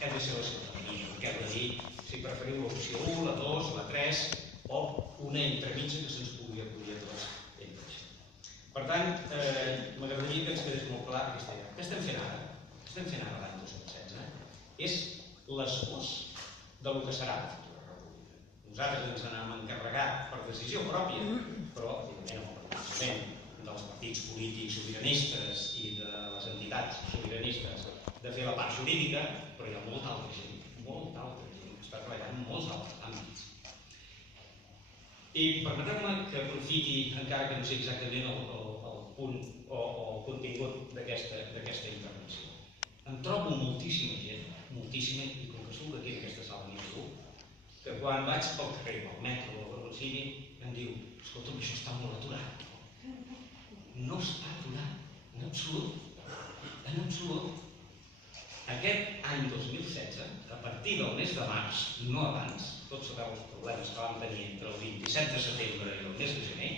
hem de ser la ciutadania, que hem de dir si preferiu l'opció 1, la 2, la 3 o una entremitja que se'ns pugui acollir a tots entre això. Per tant, m'agradaria que ens quedés molt clar aquesta idea. Què estem fent ara? Què estem fent ara l'any 2016? És l'esbós del que serà la futura república. Nosaltres ens n'hem encarregat per decisió pròpia, però evidentment amb el reconeixement dels partits polítics sobiranistes i de les entitats sobiranistes de fer la part jurídica, però hi ha molta altra gent que està treballant en molts altres àmbits. I permeteu-me que aprofiti, encara que no sé exactament el punt o el contingut d'aquesta intervenció. Em trobo moltíssima gent, moltíssima, i com que sóc aquí en aquesta sala n'hi ha algú, que quan vaig pel carrer, pel metro o pel cine, em diu, escolta'm, això està molt aturat. No està aturat, en absolut, en absolut. Aquest any 2016, a partir del mes de març, no abans, tots sabeu els problemes que vam tenir entre el 27 de setembre i el mes de gener,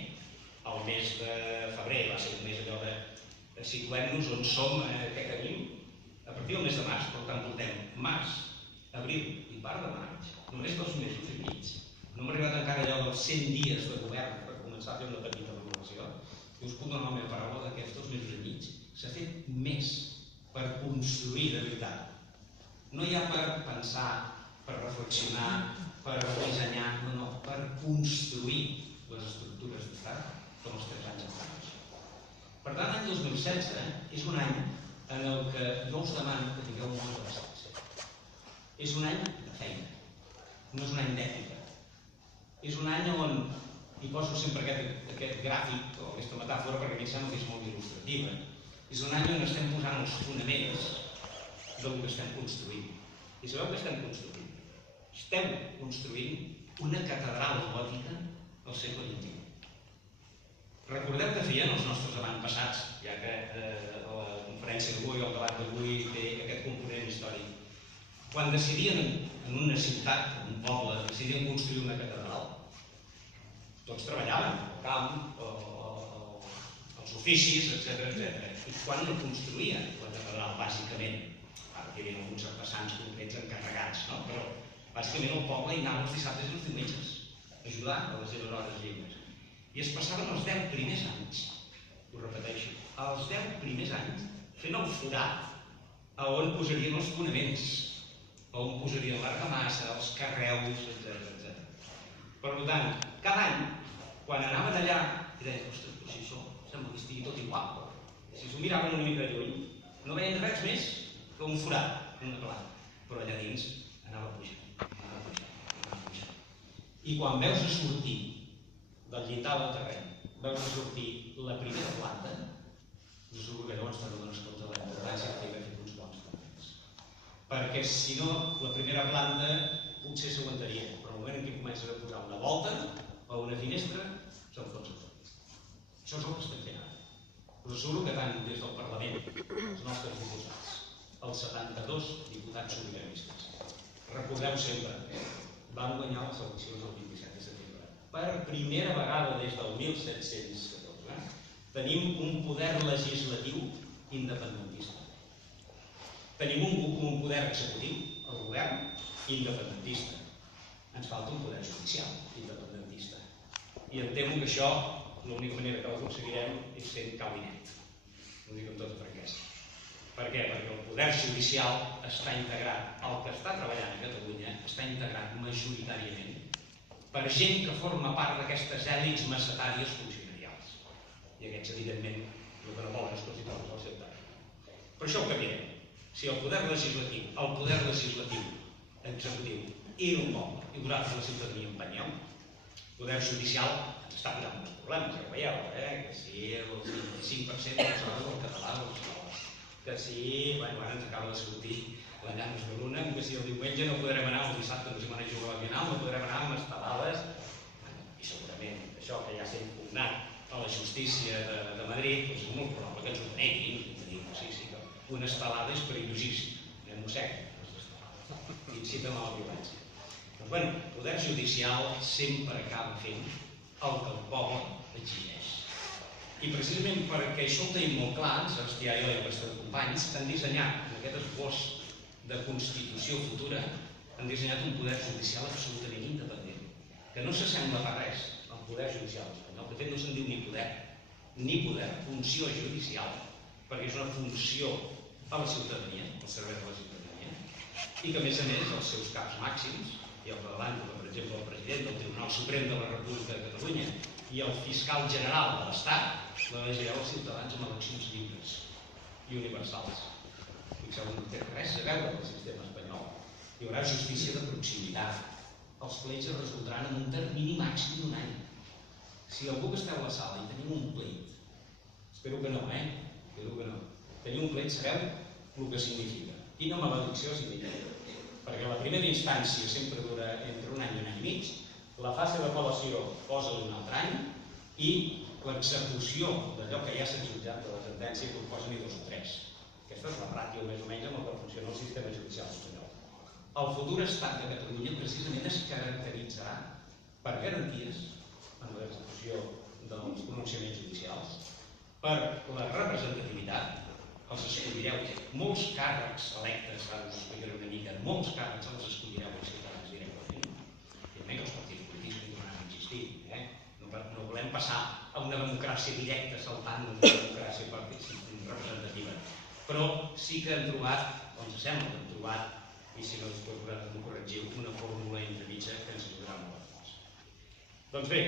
el mes de febrer va ser un mes allò de situem-nos on som, què tenim, a partir del mes de març, per tant, portem març, abril i part de maig, només 2 mesos i mig. No hem arribat encara allò dels 100 dies de govern per començar a fer una petita valoració. I us puc donar la meva paraula d'aquests 2 mesos i mig. S'ha fet més per construir de veritat. No hi ha per pensar, per reflexionar, per dissenyar, no, per construir les estructures d'estat com els 3 anys anteriors. Per tant, l'any 2016 és un any en el que jo us demano que tingueu molt de paciència. És un any de feina, no és un any d'ètica. És un any on, i poso sempre aquest gràfic o aquesta metàfora perquè a mi em sembla que és molt il·lustrativa, és un any on estem posant els fonaments del que estem construint. I sabeu què estem construint? Estem construint una catedral gòtica al segle XXI. Recordeu que feien els nostres avantpassats, ja que la conferència d'avui o el debat d'avui té aquest component històric. Quan decidien en una ciutat, en un poble, decidien construir una catedral, tots treballaven al camp, als oficis, etc. I quan no construïen la catedral, bàsicament, ara hi havia alguns artesans concrets encarregats, però bàsicament el poble hi anava els dissabtes i els diumenges, a ajudar a les seves hores lliures. I es passaven els 10 primers anys, ho repeteixo, els 10 primers anys fent el forat a on posarien els fonaments, a on posarien l'argamassa, els carreus, etc. Per tant, cada any, quan anaven allà, i deien, ostres, però si això sembla que estigui tot igual. Si s'ho miraven una mica lluny, no veien res més que un forat, una plana. Però allà dins anava pujant, anava pujant. I quan veus a sortir del llindar del terreny, veus a sortir la primera planta, us asseguro que llavors te'n dones compte de la importància que té haver fet uns bons fonaments. Perquè si no, la primera planta potser s'aguantaria, però al moment en què comences a posar una volta o una finestra, s'enfonsa tot. Això és el que estem fent ara. Us asseguro que tant des del Parlament, els nostres diputats, els 72 diputats sobiranistes, recordeu sempre, van guanyar les eleccions el 27 de setembre. Per primera vegada des del 1714 tenim un poder legislatiu independentista. Tenim un poder executiu, el govern, independentista. Ens falta un poder judicial independentista. I em temo que això, l'única manera que l'aconseguirem és fent cau i net. Ho dic amb tota franquesa. Per què? Perquè el poder judicial està integrat, el que està treballant a Catalunya està integrat majoritàriament per gent que forma part d'aquestes èlits macetàries funcionarials. I aquests, evidentment, el que no volen és que els hi toquis al seu terreny. Per això ho canviarem. Si el poder legislatiu, executiu i el poble, i vosaltres la ciutadania empenyeu, el poder judicial ens està posant molts problemes, ja ho veieu, que si el 25% dels hores del català o que si, ara ens acaba de sortir la llanos de l'una, que si el diumenge no podrem anar, el dissabte no s'hi van a jugar a la final, no podrem anar amb estelades, i segurament això que ja s'ha impugnat a la justícia de Madrid, doncs és molt probable que ens ho neguin, sí, que una estelada és perillosíssima, mosseguen les estelades, i inciten a la violència. Doncs bé, el poder judicial sempre acaba fent el que el poble exigeix. I precisament perquè això ho tenim molt clar, Sebastià i jo i la resta de companys, han dissenyat en aquest esbós de constitució futura han dissenyat un poder judicial absolutament independent, que no s'assembla per res al poder judicial espanyol. De fet, no se'n diu ni poder, funció judicial, perquè és una funció a la ciutadania, al servei de la ciutadania, i que, a més, els seus caps màxims, i el d'avanço, per exemple, el president del Tribunal Suprem de la República de Catalunya i el fiscal general de l'Estat, l'elegireu els ciutadans amb eleccions lliures i universals. Fixeu-vos, no té res a veure amb el sistema espanyol. Hi haurà justícia de proximitat. Els plets es resoldran en un termini màxim d'un any. Si algú que esteu a la sala i teniu un plet, espero que no, espero que no, teniu un plet, sabeu el que significa. Quina maledicció significa. Perquè la primera instància sempre dura entre un any i un any i mig, la fase d'apel·lació posa-li un altre any i l'execució d'allò que ja s'ha jutjat de la sentència proposa-n'hi 2 o 3. Aquesta és la ràtio més o menys amb la que funciona el sistema judicial espanyol. El futur estat de Catalunya precisament es caracteritzarà per garanties en l'execució dels pronunciaments judicials, per la representativitat. Els escollireu molts càrrecs electes, ara us explicaré una mica, molts càrrecs els escollireu els ciutadans directament. Evidentment que els partits polítics continuaran a existir, no volem passar a una democràcia directa saltant d'una democràcia representativa, però sí que hem trobat, o ens sembla que hem trobat, i si no després vosaltres m'ho corregiu, una fórmula entremitja que ens ajudarà molt a tots. Doncs bé,